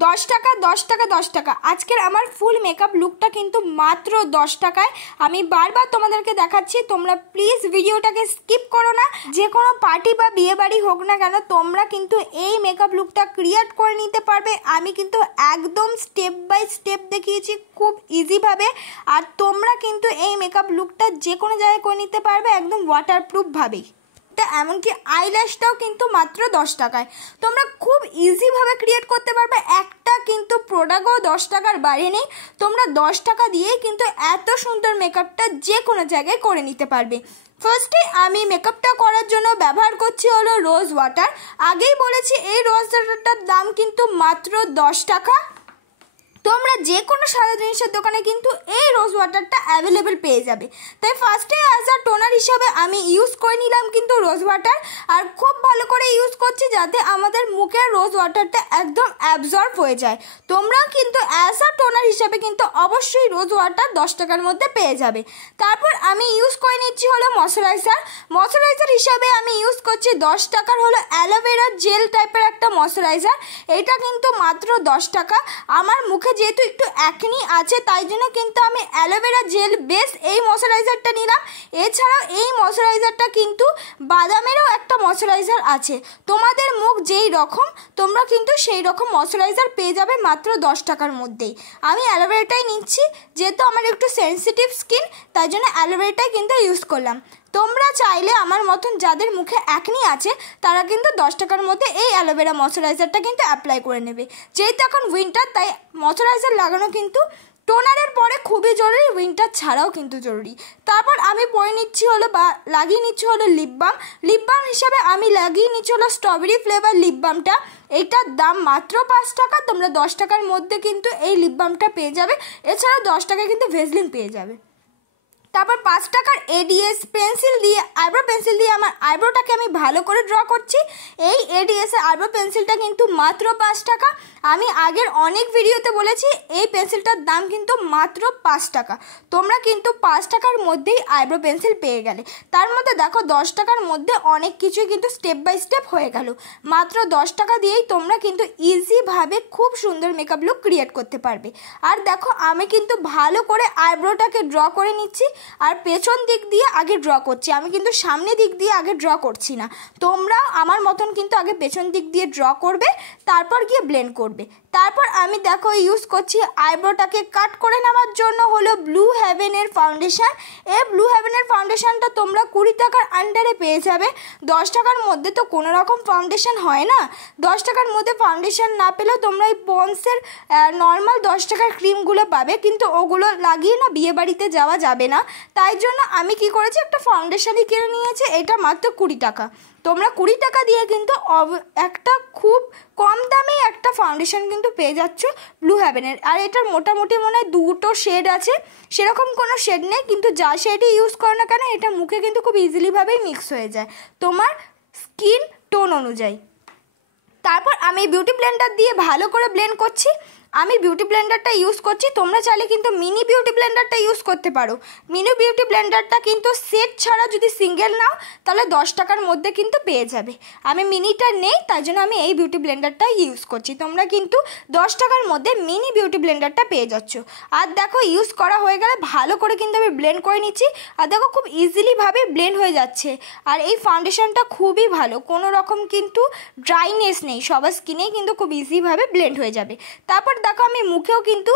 10 টাকা 10 টাকা 10 টাকা। আজকের আমার ফুল মেকআপ লুকটা কিন্তু মাত্র 10 টাকায়। আমি বারবার তোমাদেরকে দেখাচ্ছি, তোমরা প্লিজ ভিডিওটাকে স্কিপ করো না। যে কোনো পার্টি বা বিয়ে বাড়ি হোক না কেন, তোমরা কিন্তু এই মেকআপ লুকটা ক্রিয়েট করে নিতে পারবে। আমি কিন্তু একদম স্টেপ বাই স্টেপ দেখিয়েছি খুব ইজিভাবে, আর তোমরা কিন্তু এই মেকআপ লুকটা যে কোনো জায়গায় করে নিতে পারবে একদম ওয়াটারপ্রুফভাবেই। এমনকি আইল্যাশটাও কিন্তু মাত্র 10 টাকায় তোমরা খুব ইজিভাবে ক্রিয়েট করতে পারবে। একটা কিন্তু প্রোডাক্টও 10 টাকার বাইরে নেই। তোমরা 10 টাকা দিয়েই কিন্তু এত সুন্দর মেকআপটা যে কোনো জায়গায় করে নিতে পারবে। ফার্স্টে আমি মেকআপটা করার জন্য ব্যবহার করছি হলো রোজ ওয়াটার। আগেই বলেছি এই রোজ ওয়াটারটার দাম কিন্তু মাত্র 10 টাকা। তোমরা যে কোনো সাদা জিনিসের দোকানে কিন্তু এই রোজ ওয়াটারটা অ্যাভেলেবেল পেয়ে যাবে। তাই ফার্স্টে অ্যাজ আ টোনার হিসাবে আমি ইউজ করে নিলাম কিন্তু রোজ ওয়াটার, আর খুব ভালো করে ইউজ করছি যাতে আমাদের মুখের রোজ ওয়াটারটা একদম অ্যাবজর্ব হয়ে যায়। তোমরাও কিন্তু অ্যাজ আ টোনার হিসাবে কিন্তু অবশ্যই রোজ ওয়াটার 10 টাকার মধ্যে পেয়ে যাবে। তারপর আমি ইউজ করে নিচ্ছি হলো ময়শ্চারাইজার হিসাবে আমি ইউজ করছি 10 টাকার হলো অ্যালোভেরা জেল টাইপের একটা ময়শ্চারাইজার। এটা কিন্তু মাত্র 10 টাকা। আমার মুখে যেহেতু একটু অ্যাকনি আছে তাই জন্য কিন্তু আমি অ্যালোভেরা জেল বেস এই ময়শ্চারাইজারটা নিলাম। এছাড়াও এই ময়শ্চারাইজারটা কিন্তু বাদামেরও একটা ময়শ্চারাইজার আছে। তোমাদের মুখ যেই রকম তোমরা কিন্তু সেই রকম ময়শ্চারাইজার পেয়ে যাবে মাত্র 10 টাকার মধ্যেই। আমি অ্যালোভেরাটাই নিচ্ছি, যেহেতু আমার একটু সেন্সিটিভ স্কিন তাই জন্য অ্যালোভেরাটাই কিন্তু ইউজ করলাম। তোমরা চাইলে আমার মতন যাদের মুখে অ্যাকনি আছে তারা কিন্তু 10 টাকার মধ্যে এই অ্যালোভেরা ময়শ্চারাইজারটা কিন্তু অ্যাপ্লাই করে নেবে। যেহেতু এখন উইন্টার তাই ময়শ্চারাইজার লাগানো কিন্তু টোনারের পরে খুবই জরুরি, উইন্টার ছাড়াও কিন্তু জরুরি। তারপর আমি পরে নিচ্ছি হলো বা লাগিয়ে নিচ্ছি হলো লিপ বাম হিসাবে আমি লাগিয়ে নিচ্ছি হলো স্ট্রবেরি ফ্লেভার লিপ বামটা। এইটার দাম মাত্র 5 টাকা। তোমরা 10 টাকার মধ্যে কিন্তু এই লিপ বামটা পেয়ে যাবে। এছাড়াও 10 টাকায় কিন্তু ভেজলিন পেয়ে যাবে। তারপর 5 টাকার এডিএস পেন্সিল দিয়ে আইব্রো পেন্সিল দিয়ে আমার আইব্রোটাকে আমি ভালো করে ড্র করছি। এই এডিএস এর আইব্রো পেন্সিলটা কিন্তু মাত্র 5 টাকা। আমি আগের অনেক ভিডিওতে বলেছি এই পেন্সিলটার দাম কিন্তু মাত্র 5 টাকা। তোমরা কিন্তু 5 টাকার মধ্যেই আইব্রো পেন্সিল পেয়ে গেলে। তার মধ্যে দেখো 10 টাকার মধ্যে অনেক কিছুই কিন্তু স্টেপ বাই স্টেপ হয়ে গেল। মাত্র 10 টাকা দিয়েই তোমরা কিন্তু ইজিভাবে খুব সুন্দর মেকআপ লুক ক্রিয়েট করতে পারবে। আর দেখো আমি কিন্তু ভালো করে আইব্রোটাকে ড্র করে নিচ্ছি, আর পেছন দিক দিয়ে আগে ড্র করছি। আমি কিন্তু সামনে দিক দিয়ে আগে ড্র করছি না। তোমরাও আমার মতন কিন্তু আগে পেছন দিক দিয়ে ড্র করবে, তারপর গিয়ে ব্লেন্ড করবে। তারপর আমি দেখো ইউজ করছি আইব্রোটাকে কাট করে নেওয়ার জন্য হলো ব্লু হেভেনের ফাউন্ডেশন। এই ব্লু হেভেনের ফাউন্ডেশনটা তোমরা 20 টাকার আন্ডারে পেয়ে যাবে। 10 টাকার মধ্যে তো কোনো রকম ফাউন্ডেশন হয় না। 10 টাকার মধ্যে ফাউন্ডেশন না পেলেও তোমরা এই পন্সের নর্মাল 10 টাকার ক্রিমগুলো পাবে, কিন্তু ওগুলো লাগিয়ে না বিয়ে বাড়িতে যাওয়া যাবে না। তাই জন্য আমি কি করেছি, একটা ফাউন্ডেশনই কিনে নিয়েছি। এটা মাত্র 20 টাকা। তোমরা 20 টাকা দিয়ে কিন্তু একটা খুব কম দামে একটা ফাউন্ডেশন কিন্তু পেয়ে যাচ্ছ ব্লু হেভেনের। আর এটার মোটামুটি মনে হয় 2টো শেড আছে, সেরকম কোনো শেড নেই, কিন্তু যা শেডই ইউজ করো না কেন এটা মুখে কিন্তু খুব ইজিলিভাবেই মিক্স হয়ে যায় তোমার স্কিন টোন অনুযায়ী। তারপর আমি বিউটি ব্লেন্ডার দিয়ে ভালো করে ব্লেন্ড করছি। আমি বিউটি ব্লেন্ডারটা ইউজ করছি, তোমরা চাইলে কিন্তু মিনি বিউটি ব্লেন্ডারটা ইউজ করতে পারো। মিনি বিউটি ব্লেন্ডারটা কিন্তু সেট ছাড়া যদি সিঙ্গেল নাও তাহলে 10 টাকার মধ্যে কিন্তু পেয়ে যাবে। আমি মিনিটা নেই তাই জন্য আমি এই বিউটি ব্লেন্ডারটা ইউজ করছি। তোমরা কিন্তু 10 টাকার মধ্যে মিনি বিউটি ব্লেন্ডারটা পেয়ে যাচ্ছ। আর দেখো ইউজ করা হয়ে গেলে ভালো করে কিন্তু আমি ব্লেন্ড করে নিচ্ছি। আর দেখো খুব ইজিলিভাবে ব্লেন্ড হয়ে যাচ্ছে। আর এই ফাউন্ডেশনটা খুবই ভালো, কোনো রকম কিন্তু ড্রাইনেস নেই, সবার স্কিনেই কিন্তু খুব ইজিভাবে ব্লেন্ড হয়ে যাবে। তারপর দেখো আমি মুখেও কিন্তু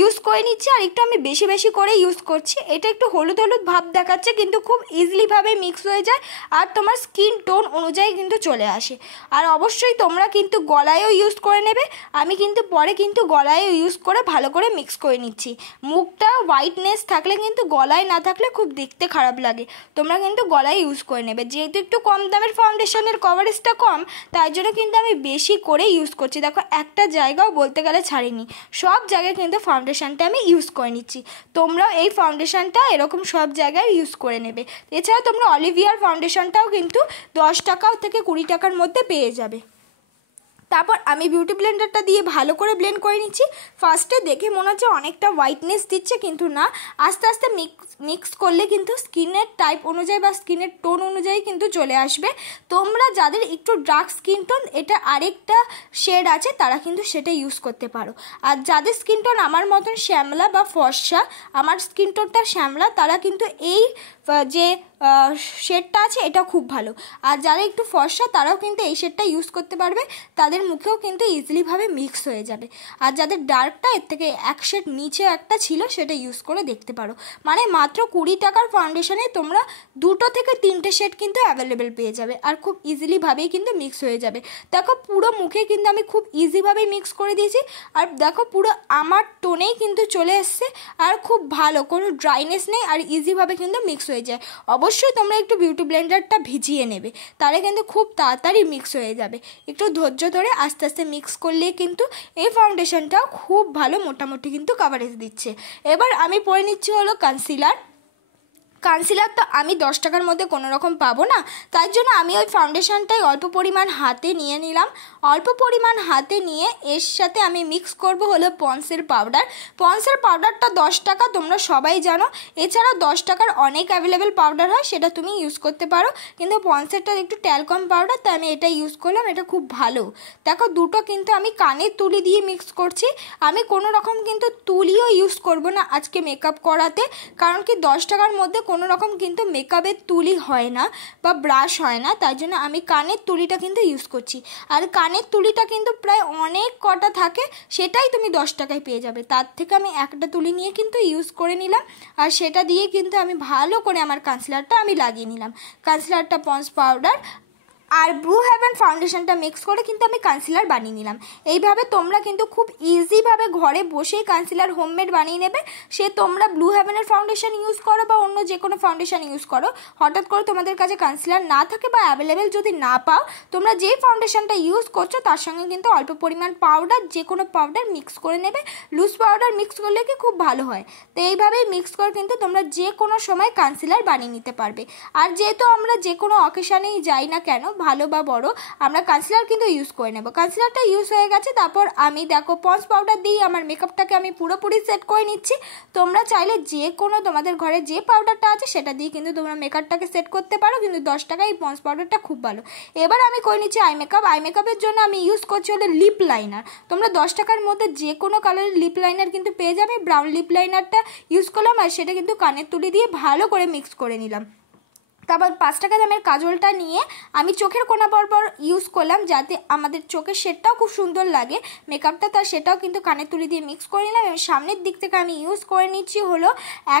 ইউজ করে নিচ্ছি, আর একটু আমি বেশি বেশি করে ইউজ করছি। এটা একটু হলুদ হলুদ ভাব দেখাচ্ছে কিন্তু খুব ইজিলিভাবে মিক্স হয়ে যায়, আর তোমার স্কিন টোন অনুযায়ী কিন্তু চলে আসে। আর অবশ্যই তোমরা কিন্তু গলায়ও ইউজ করে নেবে। আমি কিন্তু পরে কিন্তু গলায়ও ইউজ করে ভালো করে মিক্স করে নিচ্ছি। মুখটা হোয়াইটনেস থাকলে কিন্তু গলায় না থাকলে খুব দেখতে খারাপ লাগে। তোমরা কিন্তু গলায় ইউজ করে নেবে। যেহেতু একটু কম দামের ফাউন্ডেশনের কভারেজটা কম তাই জন্য কিন্তু আমি বেশি করে ইউজ করছি। দেখো একটা জায়গাও বলতে গেলে ছাড়িনি, সব জায়গায় কিন্তু ফাউন্ডেশনটা আমি ইউজ করে নিচ্ছি। তোমরাও এই ফাউন্ডেশনটা এরকম সব জায়গায় ইউজ করে নেবে। এছাড়া তোমরা অলিভিয়ার ফাউন্ডেশনটাও কিন্তু 10 টাকা থেকে 20 টাকার মধ্যে পেয়ে যাবে। তারপর আমি বিউটি ব্লেন্ডারটা দিয়ে ভালো করে ব্লেন্ড করে নিচ্ছি। ফার্স্টে দেখে মনে হচ্ছে অনেকটা হোয়াইটনেস দিচ্ছে, কিন্তু না, আস্তে আস্তে মিক্স করলে কিন্তু স্কিনের টাইপ অনুযায়ী বা স্কিনের টোন অনুযায়ী কিন্তু চলে আসবে। তোমরা যাদের একটু ডার্ক স্কিন টোন, এটা আরেকটা শেড আছে, তারা কিন্তু সেটা ইউজ করতে পারো। আর যাদের স্কিন টোন আমার মতন শ্যামলা বা ফর্সা, আমার স্কিন টোনটা শ্যামলা, তারা কিন্তু এই যে শেডটা আছে এটা খুব ভালো। আর যারা একটু ফর্সা তারাও কিন্তু এই শেডটা ইউজ করতে পারবে, তাদের মুখেও কিন্তু ইজিলিভাবে মিক্স হয়ে যাবে। আর যাদের ডার্কটা এর থেকে এক শেড নিচে একটা ছিল, সেটা ইউজ করে দেখতে পারো। মানে মাত্র 20 টাকার ফাউন্ডেশনে তোমরা 2 থেকে 3টে শেড কিন্তু অ্যাভেলেবেল পেয়ে যাবে, আর খুব ইজিলিভাবেই কিন্তু মিক্স হয়ে যাবে। দেখো পুরো মুখে কিন্তু আমি খুব ইজিভাবেই মিক্স করে দিয়েছি, আর দেখো পুরো আমার টোনেই কিন্তু চলে এসছে, আর খুব ভালো, কোনো ড্রাইনেস নেই, আর ইজিভাবে কিন্তু মিক্স হয়ে যায়। অবশ্যই তোমরা একটু বিউটি ব্লেন্ডারটা ভিজিয়ে নেবে, তাহলে কিন্তু খুব তাড়াতাড়ি মিক্স হয়ে যাবে। একটু ধৈর্য ধরে আস্তে আস্তে মিক্স করলে কিন্তু এই ফাউন্ডেশনটাও খুব ভালো মোটামুটি কিন্তু কাভারেজ দিচ্ছে। এবার আমি পরে নিচ্ছি হলো কনসিলার। কনসিলার তো আমি 10 টাকার মধ্যে কোনো রকম পাবো না, তাই জন্য আমি ওই ফাউন্ডেশনটাই অল্প পরিমাণ হাতে নিয়ে নিলাম। অল্প পরিমাণ হাতে নিয়ে এর সাথে আমি মিক্স করব হলো পন্সের পাউডার। পন্সের পাউডারটা 10 টাকা, তোমরা সবাই জানো। এছাড়াও 10 টাকার অনেক অ্যাভেলেবেল পাউডার হয়, সেটা তুমি ইউজ করতে পারো, কিন্তু পন্সেরটা একটু ট্যালকম পাউডার, তাই আমি এটা ইউজ করলাম। এটা খুব ভালো। দেখো দুটো কিন্তু আমি কানের তুলি দিয়ে মিক্স করছি। আমি কোনো রকম কিন্তু তুলিও ইউজ করব না আজকে মেকআপ করাতে, কারণ কি 10 টাকার মধ্যে কোনো রকম কিন্তু মেকআপের তুলি হয় না বা ব্রাশ হয় না, তাই জন্য আমি কানের তুলিটা কিন্তু ইউজ করছি। আর কানের তুলিটা কিন্তু প্রায় অনেক কটা থাকে, সেটাই তুমি 10 টাকায় পেয়ে যাবে। তার থেকে আমি একটা তুলি নিয়ে কিন্তু ইউজ করে নিলাম, আর সেটা দিয়ে কিন্তু আমি ভালো করে আমার কনসিলারটা আমি লাগিয়ে নিলাম। কনসিলারটা পন্স পাউডার আর ব্লু হেভেন ফাউন্ডেশনটা মিক্স করে কিন্তু আমি কনসিলার বানিয়ে নিলাম। এইভাবে তোমরা কিন্তু খুব ইজিভাবে ঘরে বসেই কনসিলার হোমমেড বানিয়ে নেবে। সে তোমরা ব্লু হেভেনের ফাউন্ডেশন ইউজ করো বা অন্য যে কোনো ফাউন্ডেশন ইউজ করো, হঠাৎ করে তোমাদের কাছে কনসিলার না থাকে বা অ্যাভেলেবেল যদি না পাও, তোমরা যেই ফাউন্ডেশনটা ইউজ করছো তার সঙ্গে কিন্তু অল্প পরিমাণ পাউডার, যে কোনো পাউডার মিক্স করে নেবে। লুজ পাউডার মিক্স করলে কি খুব ভালো হয়। তো এইভাবেই মিক্স করে কিন্তু তোমরা যে কোনো সময় কনসিলার বানিয়ে নিতে পারবে। আর যেহেতু আমরা যে কোনো অকেশনেই যাই না কেন, ভালো বা বড়, আমরা কনসিলার কিন্তু ইউজ করে নেব। কনসিলারটা ইউজ হয়ে গেছে, তারপর আমি দেখো পন্স পাউডার দিয়ে আমার মেকআপটাকে আমি পুরোপুরি সেট করে নিচ্ছি। তোমরা চাইলে যে কোনো তোমাদের ঘরে যে পাউডারটা আছে সেটা দিয়ে কিন্তু তোমরা মেকআপটাকে সেট করতে পারো, কিন্তু 10 টাকায় এই পন্স পাউডারটা খুব ভালো। এবার আমি করে নিচ্ছি আই মেকআপ। আই মেকআপের জন্য আমি ইউজ করছি হলো লিপ লাইনার। তোমরা 10 টাকার মধ্যে যে কোনো কালারের লিপ লাইনার কিন্তু পেয়ে যাবে। ব্রাউন লিপ লাইনারটা ইউজ করলাম, আর সেটা কিন্তু কানের তুলি দিয়ে ভালো করে মিক্স করে নিলাম। তারপর 5 টাকা দামের কাজলটা নিয়ে আমি চোখের কোনা বরাবর ইউজ করলাম, যাতে আমাদের চোখের শেডটাও খুব সুন্দর লাগে মেকআপটা, তার সেটাও কিন্তু কানের তুলি দিয়ে মিক্স করে নিলাম। এবং সামনের দিক থেকে আমি ইউজ করে নিচ্ছি হলো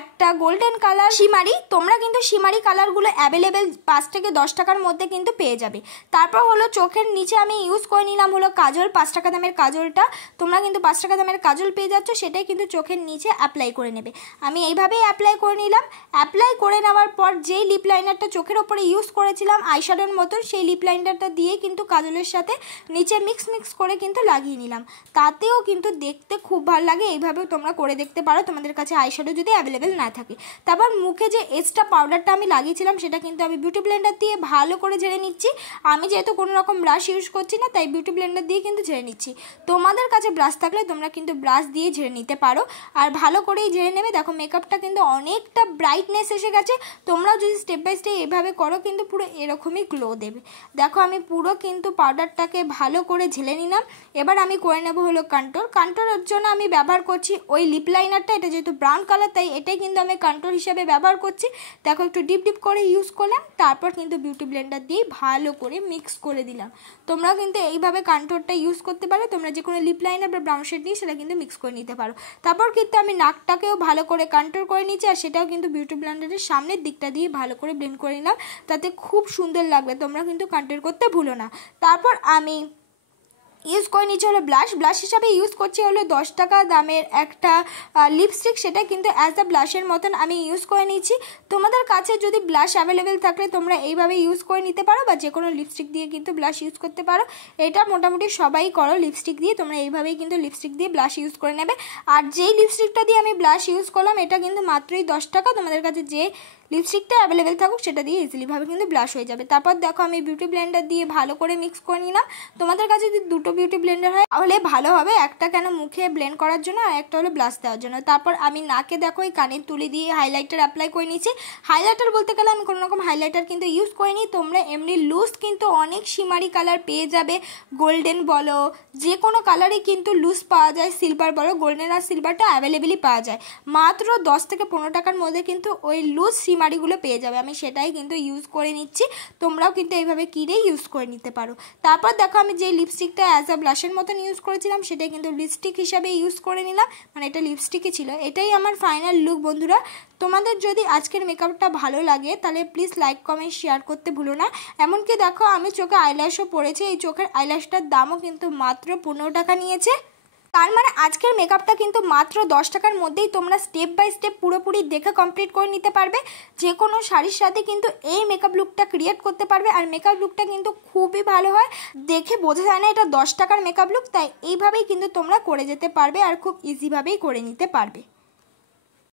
একটা গোল্ডেন কালার শিমারি। তোমরা কিন্তু শিমারি কালারগুলো অ্যাভেলেবেল 5 থেকে 10 টাকার মধ্যে কিন্তু পেয়ে যাবে। তারপর হলো চোখের নিচে আমি ইউজ করে নিলাম হলো কাজল। 5 টাকা দামের কাজলটা তোমরা কিন্তু 5 টাকা দামের কাজল পেয়ে যাচ্ছ, সেটাই কিন্তু চোখের নিচে অ্যাপ্লাই করে নেবে। আমি এইভাবেই অ্যাপ্লাই করে নিলাম। অ্যাপ্লাই করে নেওয়ার পর যেই লিপ লাইনার চোখের ওপরে ইউজ করেছিলাম আইশ্যাডোর মতন, সেই লিপ লাইনারটা দিয়ে কিন্তু কাজলের সাথে নিচে মিক্স করে কিন্তু লাগিয়ে নিলাম। তাতেও কিন্তু দেখতে খুব ভালো লাগে। এইভাবেও তোমরা করে দেখতে পারো তোমাদের কাছে আইশ্যাডো যদি অ্যাভেলেবেল না থাকে। তারপর মুখে যে এক্সট্রা পাউডারটা আমি লাগিয়েছিলাম সেটা কিন্তু আমি বিউটি ব্লেন্ডার দিয়ে ভালো করে ঝেড়ে নিচ্ছি। আমি যেহেতু কোনো রকম ব্রাশ ইউজ করছি না, তাই বিউটি ব্লেন্ডার দিয়ে কিন্তু ঝেড়ে নিচ্ছি। তোমাদের কাছে ব্রাশ থাকলে তোমরা কিন্তু ব্রাশ দিয়ে ঝেড়ে নিতে পারো, আর ভালো করেই ঝেড়ে নেবে। দেখো মেকআপটা কিন্তু অনেকটা ব্রাইটনেস এসে গেছে। তোমরাও যদি স্টেপ বাই স্টেপ এভাবে করো কিন্তু পুরো এরকমই গ্লো দেবে। দেখো আমি পুরো কিন্তু পাউডারটাকে ভালো করে ঝেলে নিলাম। এবার আমি করে নেব হলো কন্ট্রোল। কন্ট্রোলের জন্য আমি ব্যবহার করছি ওই লিপ লাইনারটা। এটা যেহেতু ব্রাউন কালার, তাই এটাই কিন্তু আমি কন্ট্রোল হিসেবে ব্যবহার করছি। দেখো একটু ডিপ করে ইউজ করলাম, তারপর কিন্তু বিউটি ব্লেন্ডার দিয়ে ভালো করে মিক্স করে দিলাম। তোমরা কিন্তু এইভাবে কন্ট্রোলটা ইউজ করতে পারো। তোমরা যে কোনো লিপ লাইনার বা ব্রাউন শেড দিয়ে সেটা কিন্তু মিক্স করে নিতে পারো। তারপর কিন্তু আমি নাকটাকেও ভালো করে কন্ট্রোল করে নিচ্ছি, আর সেটাও কিন্তু বিউটি ব্লেন্ডারের সামনের দিকটা দিয়ে ভালো করে ব্লেন্ড করে নিলাম, তাতে খুব সুন্দর লাগবে। তোমরা কিন্তু কন্ট্রোল করতে ভুলো না। তারপর আমি ইউজ করে নিচ্ছি হলো ব্লাশ হিসাবে ইউজ করছি হলো 10 টাকা দামের একটা লিপস্টিক। সেটা কিন্তু অ্যাজ দ্য ব্লাশের মতন আমি ইউজ করে নিচ্ছি। তোমাদের কাছে যদি ব্লাশ অ্যাভেলেবেল থাকলে তোমরা এইভাবে ইউজ করে নিতে পারো, বা যে কোনো লিপস্টিক দিয়ে কিন্তু ব্লাশ ইউজ করতে পারো। এটা মোটামুটি সবাই করো লিপস্টিক দিয়ে, তোমরা এইভাবেই কিন্তু লিপস্টিক দিয়ে ব্লাশ ইউজ করে নেবে। আর যেই লিপস্টিকটা দিয়ে আমি ব্লাশ ইউজ করলাম এটা কিন্তু মাত্রই 10 টাকা। তোমাদের কাছে যে লিপস্টিকটা অ্যাভেলেবেল থাকুক সেটা দিয়ে ইজিলিভাবে কিন্তু ব্লাশ হয়ে যাবে। তারপর দেখো আমি বিউটি ব্লেন্ডার দিয়ে ভালো করে মিক্স করে নিলাম। তোমাদের কাছে যদি দুটো বিউটি ব্লেন্ডার হয় তাহলে ভালো হবে, একটা কেন মুখে ব্লেন্ড করার জন্য আর একটা হলো ব্লাশ দেওয়ার জন্য। তারপর আমি নাকে দেখো এই কানের তুলি দিয়ে হাইলাইটার অ্যাপ্লাই করে নিচ্ছি। হাইলাইটার বলতে গেলে আমি কোনো রকম হাইলাইটার কিন্তু ইউজ করিনি, তোমরা এমনি লুজ কিন্তু অনেক শিমারি কালার পেয়ে যাবে, গোল্ডেন বলো যে কোনো কালারই কিন্তু লুজ পাওয়া যায়, সিলভার বলো, গোল্ডেন আর সিলভারটা অ্যাভেলেবেলই পাওয়া যায়। মাত্র 10 থেকে 15 টাকার মধ্যে কিন্তু ওই লুজ শিমারিগুলো পেয়ে যাবে, আমি সেটাই কিন্তু ইউজ করে নিচ্ছি। তোমরাও কিন্তু এইভাবে কিনে ইউজ করে নিতে পারো। তারপর দেখো আমি যে লিপস্টিকটা অ্যাজ আ ব্লাশের মতন ইউজ করেছিলাম সেটাই কিন্তু লিপস্টিক হিসাবে ইউজ করে নিলাম, মানে এটা লিপস্টিকই ছিল। এটাই আমার ফাইনাল লুক বন্ধুরা। তোমাদের যদি আজকের মেকআপটা ভালো লাগে তাহলে প্লিজ লাইক কমেন্ট শেয়ার করতে ভুলো না। এমনকি দেখো আমি চোখে আইল্যাশও পরেছি, এই চোখের আইল্যাশটার দামও কিন্তু মাত্র 15 টাকা নিয়েছে। তার মানে আজকের মেকআপটা কিন্তু মাত্র 10 টাকার মধ্যেই তোমরা স্টেপ বাই স্টেপ পুরোপুরি দেখে কমপ্লিট করে নিতে পারবে। যে কোনো শাড়ির সাথে কিন্তু এই মেকআপ লুকটা ক্রিয়েট করতে পারবে, আর মেকআপ লুকটা কিন্তু খুবই ভালো হয়, দেখে বোঝা যায় না এটা 10 টাকার মেকআপ লুক। তাই এইভাবেই কিন্তু তোমরা করে যেতে পারবে আর খুব ইজিভাবেই করে নিতে পারবে।